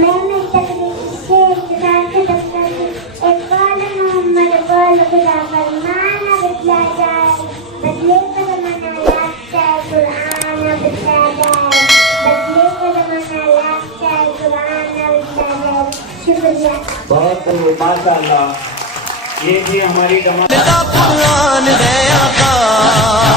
मैं तकलीफ से इंतजार खत्म करती इकबाल मोहम्मद बोल खुदा फरमाना बदला जाए बदले का जमाना लगता है कुरान बदला जाए बदले का जमाना लगता है कुरान बदला जाए। शुक्रिया। बहुत माशाअल्लाह। ये थी हमारी कुरान है आका।